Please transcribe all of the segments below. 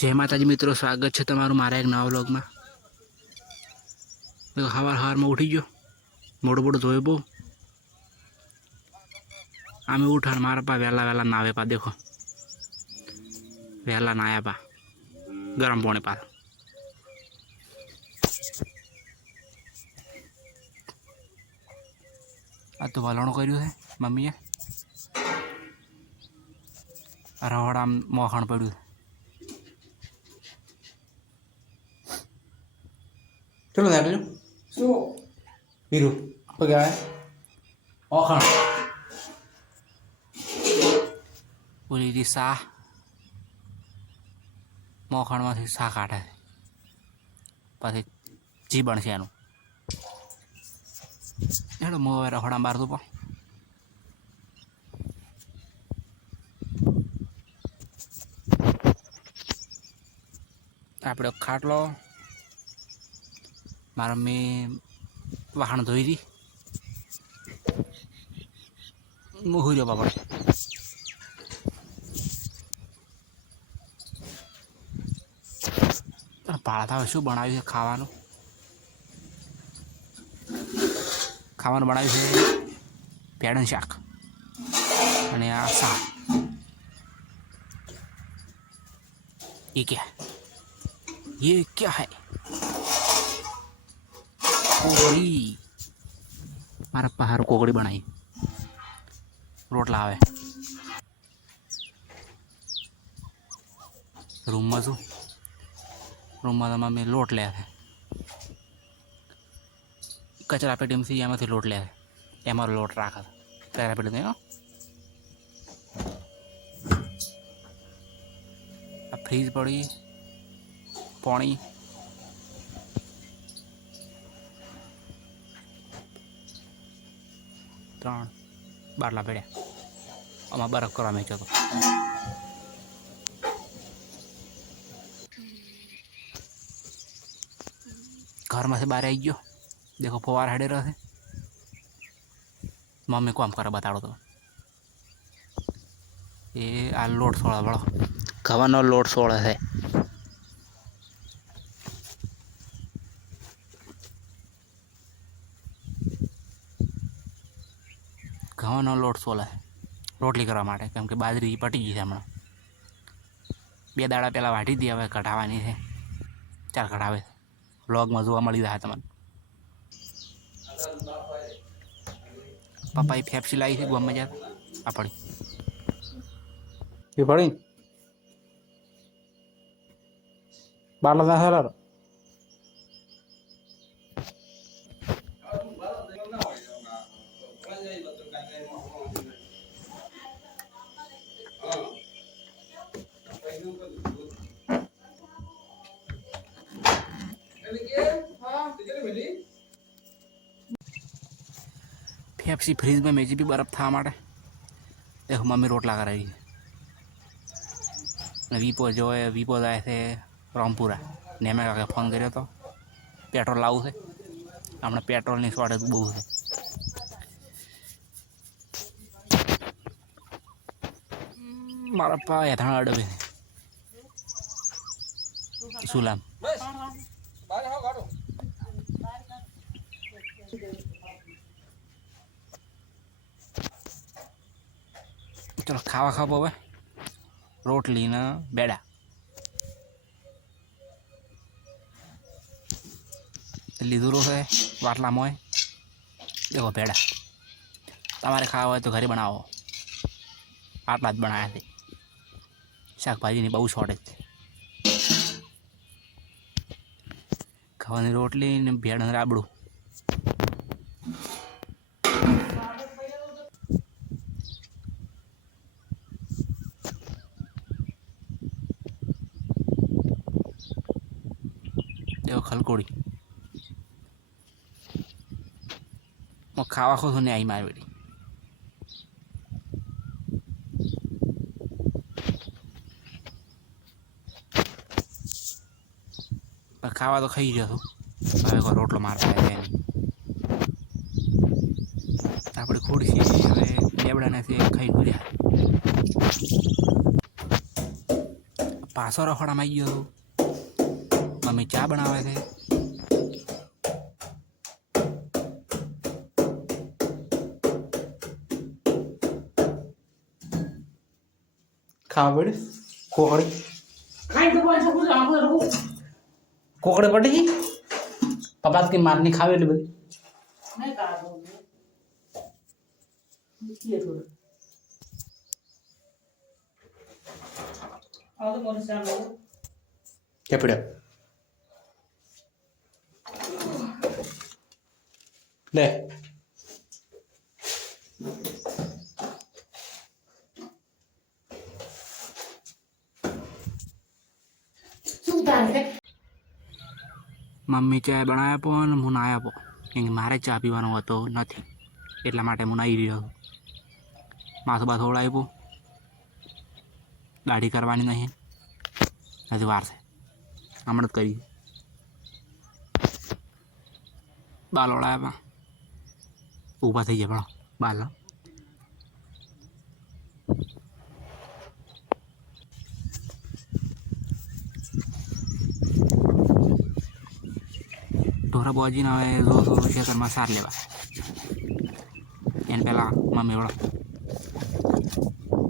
जय माताजी मित्रों, स्वागत है तमारू मारा एक नवा व्लॉग में। देखो हवार हवार में उठी गयो, मोटो मोटो धोए बो आमे उठा मारा पा वेला वेला नावे पा। देखो वेला नाया पा गरम पानी पा। आ तो वलणो कर्યું है मम्मीए। रवड़ा मोखण पड़્યું चलो जाके जो सो वीरू तो क्या है ओखण बोली थी सा मोखण में सा काटे પછી જી બનશે એનું હેડો મો રખડા બાર દો આપણે ખાટલો મારા મેં વાહણ ધોઈ દી હું જો બાપા પાળા શું બનાવ્યું છે ખાવાનું બનાવ્યું છે પેડન શાક અને આ શાક ये क्या है कोकड़ी मारा पहाड़ कोकड़ी बनाई रोटला आवे रूम में शू रूम में मम्मी लोट ले कचरा पेटी में एम लोट ले एम लोट राखा कचरा पेटी में फ्रीज पड़ी पानी त्रण बाटला पड़ा आम बरफ करवा मेचो तो घर में से बाहर आई गयो। देखो फवार हेडे रहे मम्मी काम करे बताड़ो तो ये आ लोट सोड़ा बड़ो खवानो लोट सोड़ा है घઉંનો લોટ સોલે રોટલી કરવા માટે કેમ કે બાજરી પટી ગઈ છે હમણાં 2 દાડા પહેલાં વાટી દી હવે કઢાવવાની છે 4 કઢાવે વ્લોગમાં જોવા મળી જાય તમને પપ્પાએ ફેફસી લાવી છે ગમે જાય આ પડી એ પડી બાટલા ના હેરાર फेप्सी फ्रीज में मेजी भी बर्फ था हमारे। देखो मम्मी रोटला कर रही है वीपो जो है वीपो जाए थे रामपुरा ने मैं काके फोन कर्यो तो पेट्रोल लावू है हमने पेट्रोल नहीं शॉर्टेज बहुत है मारा पा हेठा अडवे सुलाम चलो खावा खाबो હવે રોટલી ને બેડા લીધું છે વાટલા મોય देखो બેડા તમારે ખાવા હોય તો ઘરે બનાવો આટલા જ બનાવ્યા છે શાકભાજીની બહુ શોર્ટેજ છે ખાવાની રોટલી ને ભેળ ને રાબડું देखो खलकोड़ी मैं खावा खो तो नहीं आई मार बेटी पर खावा तो खाई जाओ हमें को रोटलो मारता है આપણે ખોડી છે હવે લેબડાના છે ખાઈ ગુર્યા પાછો રખોડામાં આવી ગયો છું। મમ્મી ચા બનાવે છે। ખાવા પડે કોકડી ખાઈ તો પાછું પૂછો આપણે રહું કોકડી પડી પપ્પા કે મારની ખાવે એટલે બધી નહીં કાઢો મૂકીએ થોડું આ તો મને સામે કે પડ્યો લે શું થાય મમ્મી ચા બનાવ્યા આપો અને હું ના આપો કેમ કે મારે ચા પીવાનો હતો નથી એટલા માટે હું નાહી રહ્યો છું। માથું બાથું ઓળાવ્યું દાઢી કરવાની નહીં હજી વાર છે હમણાં જ કરી બાલ ઓળાવ્યા ઊભા થઈ ગયા પણ બાલ ઢોરા બોજીને હવે જો ખેતરમાં સાર લેવા એને પહેલાં મમ્મી ઓળો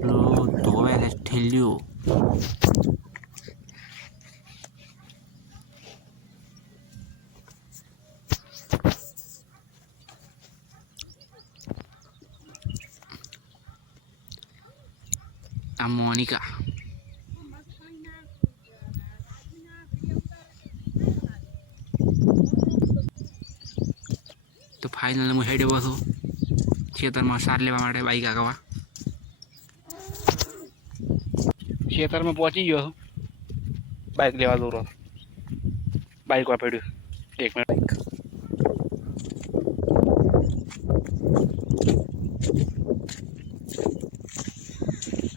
પેલું ધોવે છે ઠેલ્યું આ મોનિકા તો ફાઇનલ હું હેડ એવો છું ખેતરમાં સાર લેવા માટે બાઈક આગવા ખેતરમાં પહોંચી ગયો છું બાઈક લેવા દોરો બાઈક વાપર્યું 1 મિનિટ બાઈક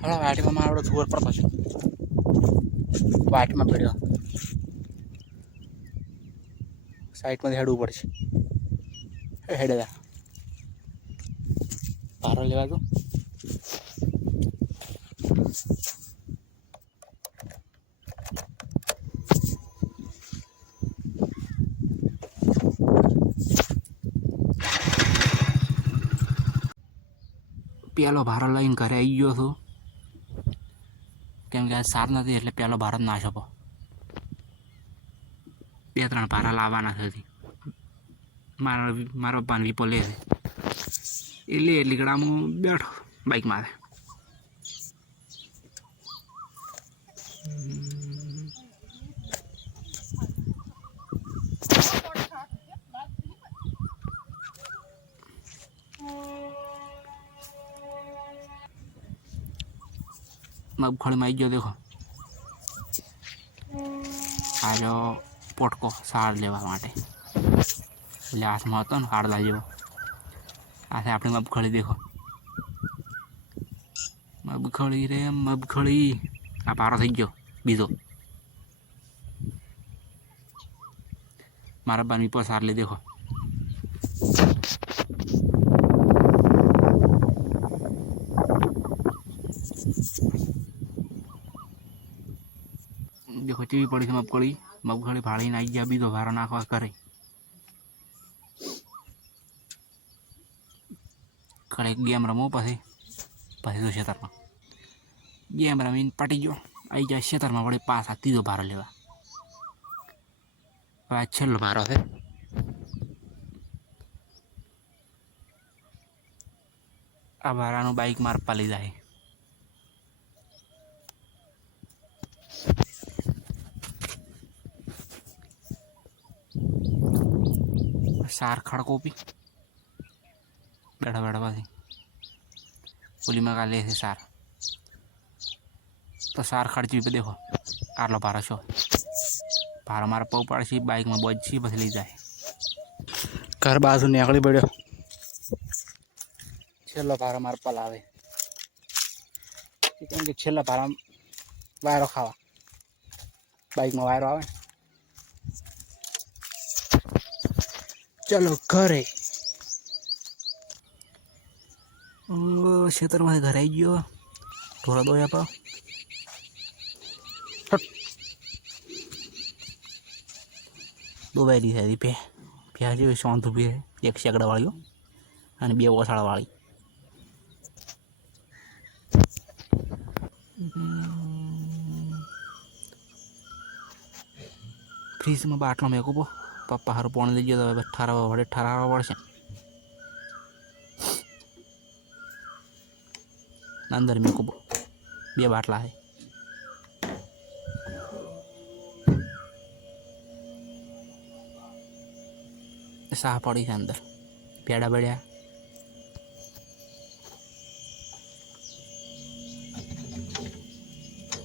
હલો વાટીમાં મારો થોર પડતો છે વાટીમાં પડ્યો સાઈડમાંથી હેડવું પડશે હેડે ભારો લેવા દો પેલો ભારો લઈને ઘરે આવી ગયો છું કેમ કે આ સાર નથી એટલે પેલો ભારો જ ના શકો 2-3 ભારા લાવવાના છે મારો પપ્પાને વીપો લે છે એટલે એટલી ગળામાં બેઠો બાઇકમાં મગફળીમાં આવી ગયો દેખો આજો પોટકો સાર લેવા માટે એટલે હાથમાં હતો ને કાળદા જેવો હાથે આપણી મગફળી દેખો મગફળી રે મગફળી આ પારો થઈ ગયો બીજો મારા બાન વીપો સાર લે દેખો દેખો ચીવી પડી છે મગફળી ફાળીને આવી ગયા બીજો ભારો નાખવા કરે ઘણી ગેમ રમો પછી તો ખેતરમાં ગેમ રમીને પટી ગયો આવી જાય ખેતરમાં વળી પાછા ત્રીજો ભારો લેવા હવે આ છેલ્લો ભારો છે આ ભારાનું બાઇક માર પાલી જાય સાર ખડકોપી બેઠા બેઠા પાછી પુલીમાં કાલે છે સાર તો સાર ખર્ચવી દેખો આટલો ભારો છો ભારો મારે પગ પાડશે બાઇકમાં બોજશે પછી લઈ જાય ઘર બાજુ નીકળી પડ્યો છેલ્લો ભારો મારે પલાવે કેમ કે છેલ્લા ભારા વાયરો ખાવા બાઇકમાં વાયરો આવે ચલો ઘરે ખેતરમાંથી ઘરે આવી ગયો ઢોરા દોયા પા દોવાયેલી છે હજી ભેંસ જેવી શાંત ઊભી છે, એક શેકડાવાળીઓ અને બે ઓસાળાવાળી. ફ્રીજમાં બાટલો મેં કહું પપ્પા હારું પાણી લઈ ગયો તો હવે ઠરાવવા પડશે. અંદર મેં કહું બે બાટલા છે. સાહ પડી છે અંદર, પેડા બળ્યા.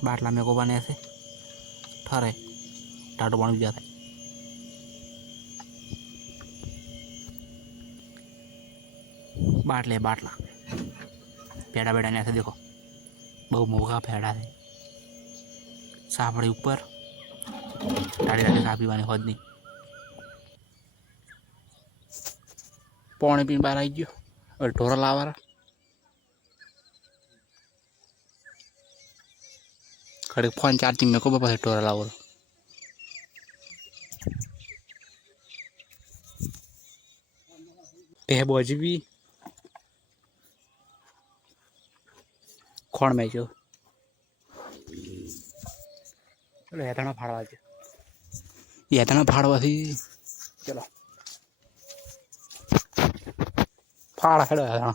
બાટલા મેં કોબાને હશે ઠરે ટાટો પાણી બીજા થાય. બાટલા પેડા બેડા ને દેખો બહુ મોંઘા પેડા છે. સાહ પડી ઉપર ટાળી ટાળી સાહ પીવાની હોત નહીં. પાણી પીને બહાર આવી ગયો. હવે ઢોરો લાવવાના ઘડીક ફોન ચાર્જિંગ મેં કહું પછી ઢોરો લાવો. બોજવી ખોણ મેં જો ચલો હેતાણો ફાળવા છે. હેતાણો ફાળવાથી ચલો ફાળા ખેડો હેતાણો.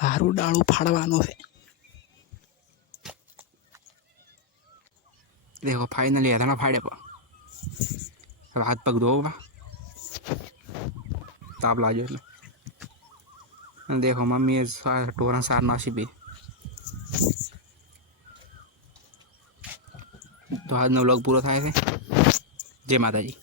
સારું ડાળું ફાડવાનું છે. देखो फाइनली હેતાણો ફાડે હવે હાથ પગ ધોવા તાપ લાગ્યો એટલે. देखो मम्मी ઢોરણ સાર નાસી બી તો આજનો વ્લોગ પૂરો થાય છે. જય માતાજી.